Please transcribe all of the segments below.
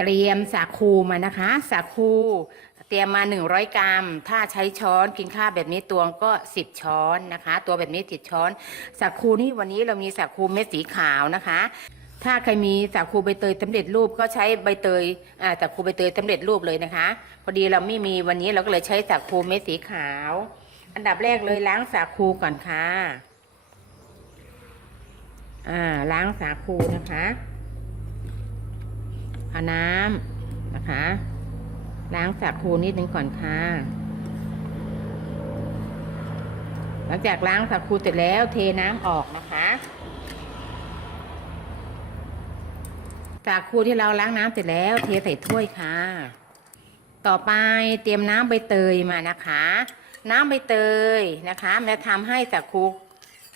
เตรียมสาคูมานะคะ สาคูเตรียมมา100 กรัม ถ้าใช้ช้อนกินข้าวแบบนี้ตวงก็ 10 ช้อนนะคะ ตัวแบบนี้10ช้อน สาคูนี่วันนี้เรามีสาคูเม็ดสีขาวนะคะ ถ้าใครมีสาคูใบเตยสำเร็จรูปก็ใช้ใบเตยอ่าสาคูใบเตยสำเร็จรูปเลยนะคะ พอดีเราไม่มีวันนี้เราก็เลยใช้สาคูเม็ดสีขาว อันดับแรกเลยล้างสาคูก่อนค่ะอ่าล้างสาคูนะคะ เอาน้ำนะคะ ล้างสาคูนิดนึงก่อนค่ะ หลังจากล้างสาคูเสร็จแล้วเทน้ำออกนะคะสาคูที่เราล้างน้ำเสร็จแล้วเทใส่ถ้วยค่ะ ต่อไปเตรียมน้ำใบเตยมานะคะ น้ำใบเตยนะคะมันจะทำให้สาคู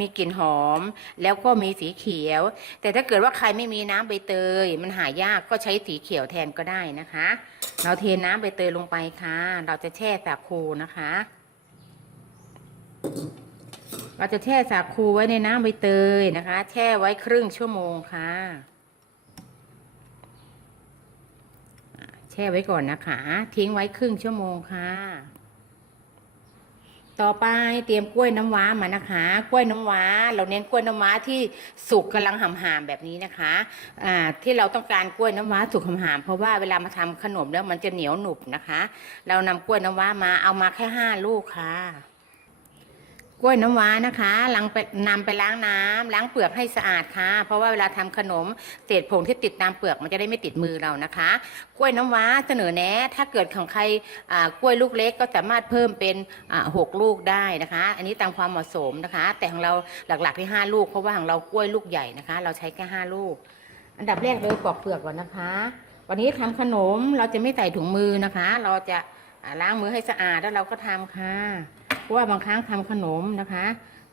มีกลิ่นหอม แล้วก็มีสีเขียว แต่ถ้าเกิดว่าใครไม่มีน้ำใบเตย มันหายากก็ใช้สีเขียวแทนก็ได้นะคะ เราเทน้ำใบเตยลงไปค่ะ เราจะแช่สาคูนะคะ เราจะแช่สาคูไว้ในน้ำใบเตยนะคะ แช่ไว้ครึ่งชั่วโมงค่ะแช่ไว้ก่อนนะคะ ทิ้งไว้ครึ่งชั่วโมงค่ะ ต่อไปเตรียมกล้วยน้ำว้ามานะคะ กล้วยน้ำว้า เราเน้นกล้วยน้ำว้าที่สุกกำลังห่ำๆแบบนี้นะคะอ่าที่เราต้องการกล้วยน้ำว้าสุกห่ำๆเพราะว่าเวลามาทำขนมแล้วมันจะเหนียวหนุบนะคะ เรานำกล้วยน้ำว้ามาเอามาแค่ห้าลูกค่ะ กล้วยน้ำว้านะคะลังไปนำไปล้างน้ำล้างเปลือกให้สะอาดค่ะ เพราะว่าเวลาทำขนมเศษผงที่ติดตามเปลือกมันจะได้ไม่ติดมือเรานะคะ กล้วยน้ำว้าเสนอแนะ ถ้าเกิดของใครกล้วยลูกเล็กก็สามารถเพิ่มเป็นหกลูกได้นะคะ อันนี้ตามความเหมาะสมนะคะ แต่ของเราหลักๆที่ห้าลูกเพราะว่าของเรากล้วยลูกใหญ่นะคะ เราใช้แค่ห้าลูก อันดับแรกเลยปอกเปลือกก่อนนะคะ วันนี้ทำขนมเราจะไม่ใส่ถุงมือนะคะ เราจะล้างมือให้สะอาดแล้วเราก็ทำค่ะ เพราะว่าบางครั้งทำขนมนะคะ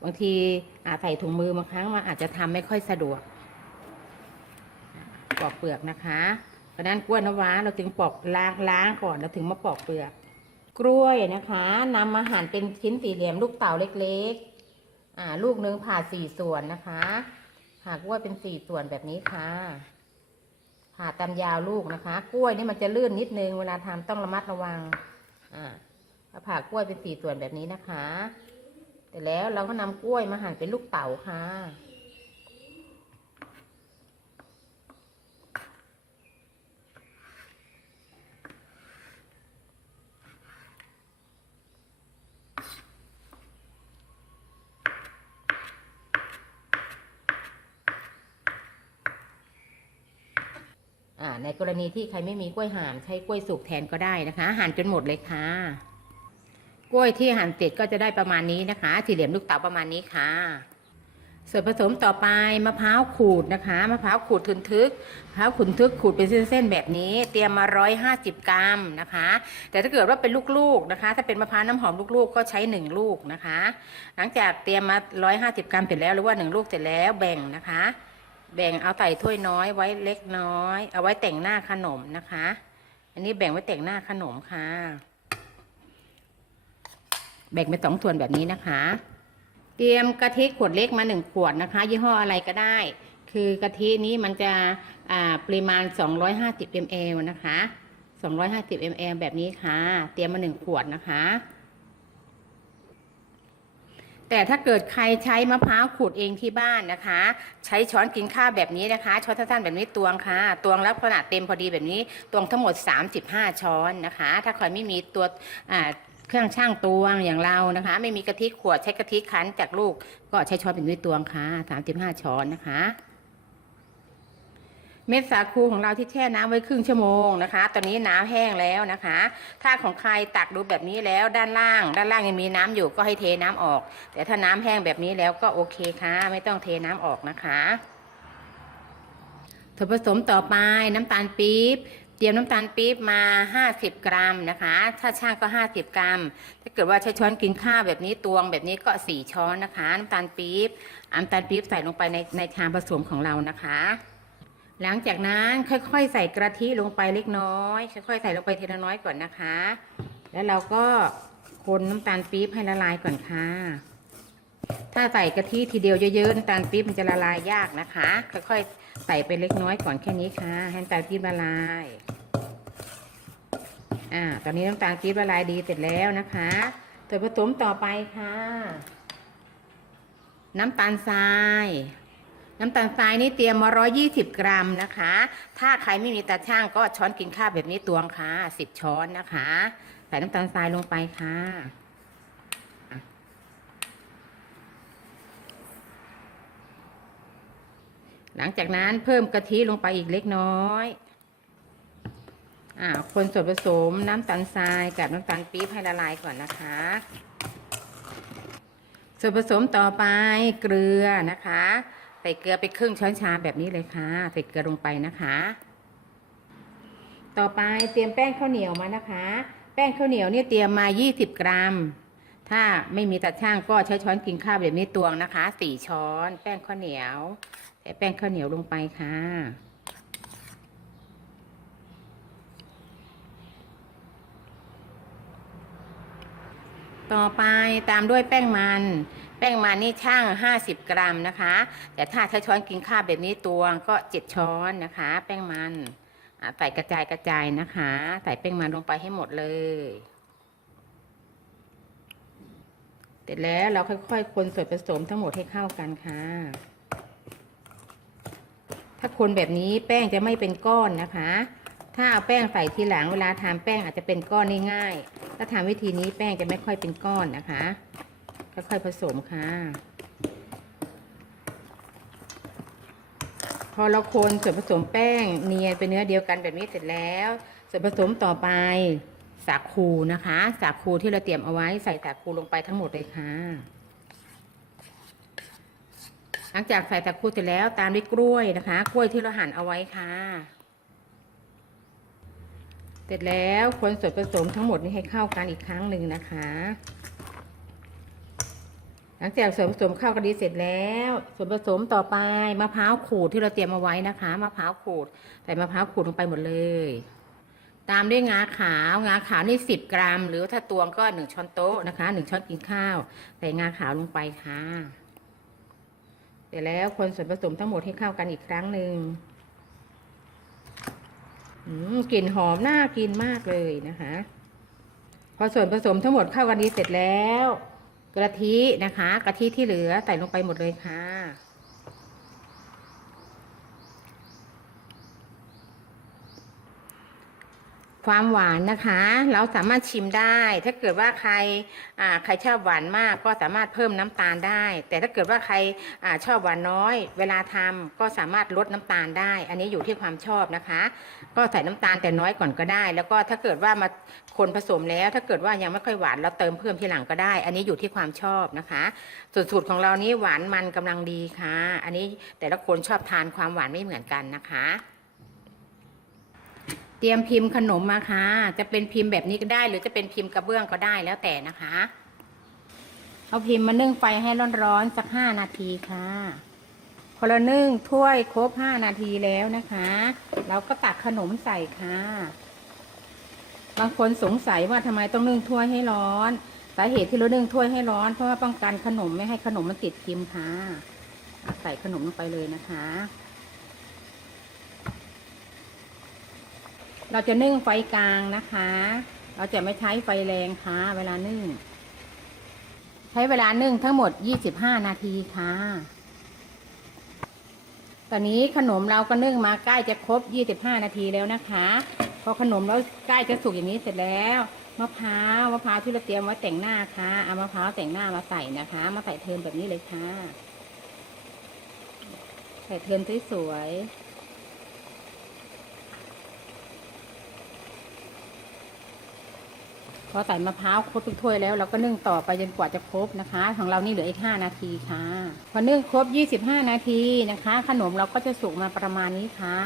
บางทีอาใส่ถุงมือบางครั้งมันอาจจะทำไม่ค่อยสะดวกปอกเปลือกนะคะเพราะนั้นกล้วยน้ำว้าเราถึงปอกล้างล้างก่อนแล้วถึงมาปอกเปลือก กล้วยนะคะนำมาหั่นเป็นชิ้นสี่เหลี่ยมลูกเต๋าเล็กๆอ่าลูกหนึงผ่าสี่ส่วนนะคะผ่ากล้วยเป็นสี่ส่วนแบบนี้ค่ะผ่าตามยาวลูกนะคะ กล้วยนี่มันจะลื่นนิดนึงเวลาทำต้องระมัดระวังอ่า ผ่ากล้วยเป็นสี่ส่วนแบบนี้นะคะเสร็จแล้วเราก็นำกล้วยมาหั่นเป็นลูกเต๋าค่ะ ในกรณีที่ใครไม่มีกล้วยห่ามใช้กล้วยสุกแทนก็ได้นะคะ หั่นจนหมดเลยค่ะ กล้วยที่หั่นเสร็จก็จะได้ประมาณนี้นะคะ สี่เหลี่ยมลูกเต๋าประมาณนี้ค่ะ ส่วนผสมต่อไปมะพร้าวขูดนะคะมะพร้าวขูดทึนทึกมะพร้าวขูดทึกขูดเป็นเส้นๆแบบนี้ เตรียมมาร้อยหาสิบกรัมนะคะ แต่ถ้าเกิดว่าเป็นลูกๆนะคะ ถ้าเป็นมะพร้าวน้ำหอมลูกๆ ก็ใช้หนึ่งลูกนะคะ หลังจากเตรียมมาร้อยหาสิบกรัมเสร็จแล้วหรือว่าหนึ่งลูกเสร็จแล้วแบ่งนะคะ แบ่งเอาใส่ถ้วยน้อยไว้เล็กน้อย เอาไว้แต่งหน้าขนมนะคะ อันนี้แบ่งไว้แต่งหน้าขนมค่ะ แบ่งเป็นสองส่วนแบบนี้นะคะ เตรียมกะทิขวดเล็กมาหนึ่งขวดนะคะ ยี่ห้ออะไรก็ได้ คือกะทินี้มันจะปริมาณ 250 ml นะคะ 250 ml แบบนี้ค่ะ เตรียมมาหนึ่งขวดนะคะ แต่ถ้าเกิดใครใช้มะพร้าวขูดเองที่บ้านนะคะ ใช้ช้อนกินข้าวแบบนี้นะคะ ช้อนสั้นๆแบบนี้ตวงค่ะ ตวงลักษณะเต็มพอดีแบบนี้ ตวงทั้งหมด 35 ช้อนนะคะ ถ้าใครไม่มีตัวอ่า เครื่องช่างตวงอย่างเรานะคะ ไม่มีกะทิขวดใช้กะทิคั้นจากลูก ก็ใช้ช้อนแบบนี้วยตวงค่ะ35ช้อนนะคะ เม็ดสาคูของเราที่แช่น้ำไว้ครึ่งชั่วโมงนะคะ ตอนนี้น้ำแห้งแล้วนะคะ ถ้าของใครตักดูแบบนี้แล้วด้านล่าง ด้านล่างยังมีน้ำอยู่ก็ให้เทน้ำออก แต่ถ้าน้ำแห้งแบบนี้แล้วก็โอเคค่ะ ไม่ต้องเทน้ำออกนะคะส่วนผสมต่อไปน้ำตาลปี๊บ เตรียมน้ำตาลปี๊บมา 50 กรัมนะคะ ถ้าช่างก็ 50 กรัม ถ้าเกิดว่าใช้ช้อนกินข้าวแบบนี้ตวงแบบนี้ก็ 4 ช้อนนะคะน้ำตาลปี๊บน้ำตาลปี๊บใส่ลงไปในในชามผสมของเรานะคะ หลังจากนั้นค่อยๆ ใส่กะทิลงไปเล็กน้อย ค่อยๆ ใส่ลงไปทีละน้อยก่อนนะคะ แล้วเราก็คนน้ำตาลปี๊บให้ละลายก่อนค่ะ ถ้าใส่กะทิทีเดียวเยอะๆน้ำตาลปี๊บมันจะละลายยากนะคะ ค่อยๆ ใส่ไปเล็กน้อยก่อนแค่นี้ค่ะให้น้ำตาลปี๊บละลาย อ่า ตอนนี้น้ำตาลปี๊บละลายดีเสร็จแล้วนะคะส่วนผสมต่อไปค่ะ น้ำตาลทรายน้ำตาลทรายนี่เตรียมมา 120 กรัมนะคะ ถ้าใครไม่มีตาช่างก็ช้อนกินข้าวแบบนี้ตวงค่ะ 10 ช้อนนะคะ ใส่น้ำตาลทรายลงไปค่ะ หลังจากนั้นเพิ่มกะทิลงไปอีกเล็กน้อยอ่าคนส่วนผสมน้ำตาลทรายกับน้ำตาลปี๊บให้ละลายก่อนนะคะ ส่วนผสมต่อไปเกลือนะคะ ใส่เกลือไปครึ่งช้อนชาแบบนี้เลยค่ะ ใส่เกลือลงไปนะคะ ต่อไปเตรียมแป้งข้าวเหนียวมานะคะ แป้งข้าวเหนียวเนี่ยเตรียมมา 20 กรัม ถ้าไม่มีตาช่างก็ใช้ช้อนกินข้าวแบบนี้ตวงนะคะสี่ช้อน แป้งข้าวเหนียว ใส่แป้งข้าวเหนียวลงไปค่ะต่อไปตามด้วยแป้งมัน แป้งมันนี่ช่าง 50 กรัมนะคะ แต่ถ้าใช้ช้อนกินข้าวแบบนี้ตวงก็7ช้อนนะคะ แป้งมันใส่กระจายกระจายนะคะ ใส่แป้งมันลงไปให้หมดเลย เสร็จแล้วเราค่อยๆ คนส่วนผสมทั้งหมดให้เข้ากันค่ะ ถ้าคนแบบนี้แป้งจะไม่เป็นก้อนนะคะ ถ้าเอาแป้งใส่ทีหลังเวลาทำแป้งอาจจะเป็นก้อนง่ายๆถ้าทำวิธีนี้แป้งจะไม่ค่อยเป็นก้อนนะคะค่อยๆผสมค่ะ พอเราคนส่วนผสมแป้งเนียนเป็นเนื้อเดียวกันแบบนี้เสร็จแล้ว ส่วนผสมต่อไปสาคูนะคะ สาคูที่เราเตรียมเอาไว้ใส่สาคูลงไปทั้งหมดเลยค่ะ หลังจากใส่สาคูเสร็จแล้วตามด้วยกล้วยนะคะ กล้วยที่เราหั่นเอาไว้ค่ะ เสร็จแล้วคนส่วนผสมทั้งหมดนี้ให้เข้ากันอีกครั้งหนึ่งนะคะ หลังจากส่วนผสมเข้ากันดีเสร็จแล้ว ส่วนผสมต่อไปมะพร้าวขูดที่เราเตรียมเอาไว้นะคะมะพร้าวขูดใส่มะพร้าวขูดลงไปหมดเลยตามด้วยงาขาว งาขาวนี่สิบกรัม หรือถ้าตวงก็หนึ่งช้อนโต๊ะนะคะหนึ่งช้อนกินข้าว ใส่งาขาวลงไปค่ะ สร็จแล้วคนส่วนผสมทั้งหมดให้เข้ากันอีกครั้งหนึ่งอืมกลิ่นหอมน่ากินมากเลยนะคะ พอส่วนผสมทั้งหมดเข้ากันดีเสร็จแล้ว กะทินะคะ กะทิที่เหลือใส่ลงไปหมดเลยค่ะ ความหวานนะคะ เราสามารถชิมได้ ถ้าเกิดว่าใครใครชอบหวานมากก็สามารถเพิ่มน้ำตาลได้ แต่ถ้าเกิดว่าใครอชอบหวานน้อย เวลาทำก็สามารถลดน้ำตาลได้ อันนี้อยู่ที่ความชอบนะคะ ก็ใส่น้ำตาลแต่น้อยก่อนก็ได้ แล้วก็ถ้าเกิดว่ามาคนผสมแล้ว ถ้าเกิดว่ายังไม่ค่อยหวานเราเติมเพิ่มทีหลังก็ได้ อันนี้อยู่ที่ความชอบนะคะส่วนสูตรของเรานี้หวานมันกำลังดีค่ะ อันนี้แต่ละคนชอบทานความหวานไม่เหมือนกันนะคะ ตรียมพิมพ์ขนมมาค่ะ จะเป็นพิมพ์แบบนี้ก็ได้ หรือจะเป็นพิมพ์กระเบื้องก็ได้แล้วแต่นะคะ เอาพิมพ์มานึ่งไฟให้ร้อนๆสักห้านาทีค่ะพอเรานึ่งถ้วยครบห้านาทีแล้วนะคะ เราก็ตักขนมใส่ค่ะ บางคนสงสัยว่าทำไมต้องนึ่งถ้วยให้ร้อน สาเหตุที่เรานึ่งถ้วยให้ร้อนเพราะว่าป้องกันขนมไม่ให้ขนมมันติดพิมพ์ค่ะ ใส่ขนมลงไปเลยนะคะ เราจะนึ่งไฟกลางนะคะ เราจะไม่ใช้ไฟแรงค่ะ เวลานึ่ง ใช้เวลานึ่งทั้งหมด 25 นาทีค่ะ ตอนนี้ขนมเราก็นึ่งมาใกล้จะครบ 25 นาทีแล้วนะคะ พอขนมเราใกล้จะสุกอย่างนี้เสร็จแล้วมะพร้าวมะพร้าวที่เราเตรียมไว้แต่งหน้าค่ะ เอามะพร้าวแต่งหน้ามาใส่นะคะ มาใส่เทินแบบนี้เลยค่ะ ใส่เทินสวยๆ พอใส่มะพร้าวครบทุกถ้วยแล้วเราก็นึ่งต่อไปจนกว่าจะครบนะคะ ของเรานี่เหลืออีก 5 นาทีค่ะ พอนึ่งครบ 25 นาทีนะคะ ขนมเราก็จะสุกมาประมาณนี้ค่ะ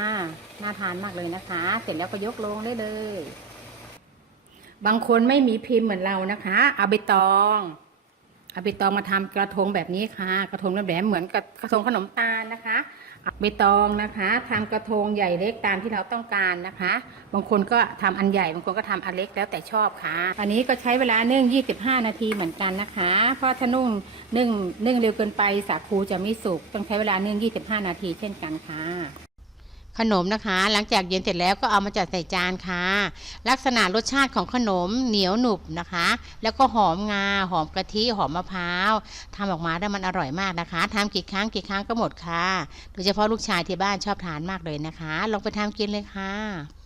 น่าทานมากเลยนะคะ เสร็จแล้วก็ยกลงได้เลย บางคนไม่มีพิมพ์เหมือนเรานะคะเอาใบตองเอาใบตองมาทำกระทงแบบนี้ค่ะ กระทงแหลมๆเหมือนกับกระทงขนมตาลนะคะ ใบตองนะคะทำกระทงใหญ่เล็กตามที่เราต้องการนะคะ บางคนก็ทำอันใหญ่ บางคนก็ทำอันเล็กแล้วแต่ชอบค่ะ อันนี้ก็ใช้เวลานึ่ง 25 นาทีเหมือนกันนะคะ เพราะถ้านุ่งนึ่งนึ่งเร็วเกินไปสาคูจะไม่สุก ต้องใช้เวลานึ่ง 25 นาทีเช่นกันค่ะ ขนมนะคะ หลังจากเย็นเสร็จแล้วก็เอามาจัดใส่จานค่ะ ลักษณะรสชาติของขนมเหนียวหนุบนะคะ แล้วก็หอมงา หอมกะทิหอมมะพร้าวทำออกมาได้มันอร่อยมากนะคะทำกี่ครั้งกี่ครั้งก็หมดค่ะ โดยเฉพาะลูกชายที่บ้านชอบทานมากเลยนะคะ ลองไปทำกินเลยค่ะ